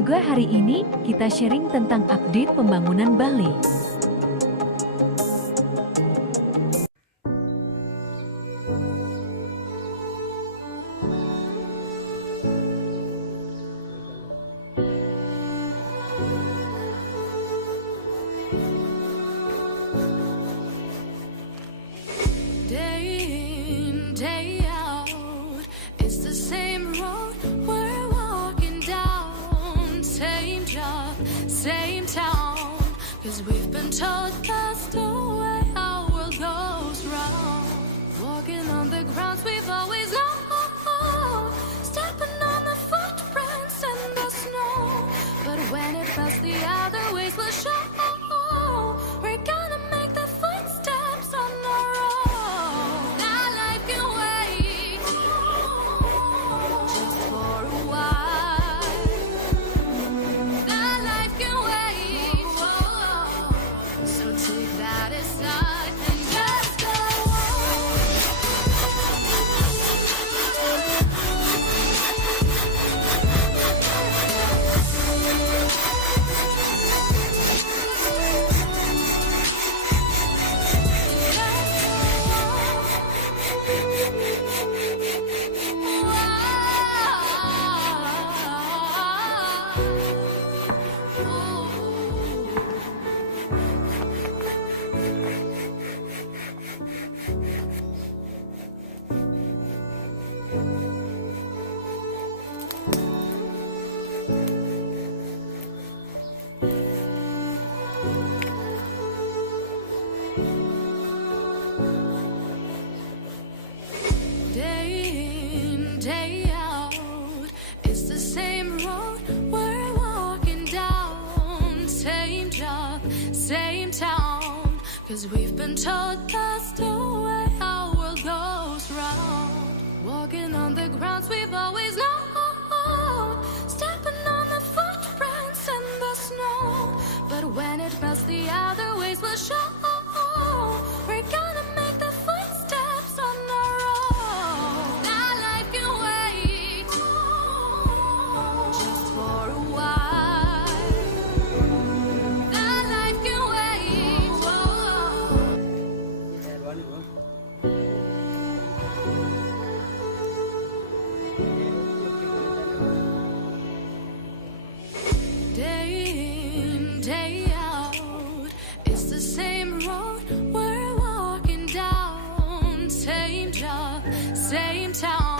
alehba hari ini kita sharing tentang update pembangunan balee. Day in, day out, it's the same road we're walking down. Same job, same town, 'cause we've been told that's the way our world goes round. Walking on the grounds we've always known, stepping on the footprints in the snow. But when it melts, the other ways will show. We're gonna make the footsteps on our own. Now life can wait just for a while. Now life can wait, so take that aside and just go Day in, day out, it's the same road we're walking down. Same job, same town, 'cause we've been told that's the way our world goes round. Walking on the grounds we've always known, stepping on the footprints in the snow. But when it melts, the other ways will show. We're gonna make the footsteps on our own. Now life can wait just for a while. Now life can wait. Day in, day out, it's the same road we're walking down. Same job, same town.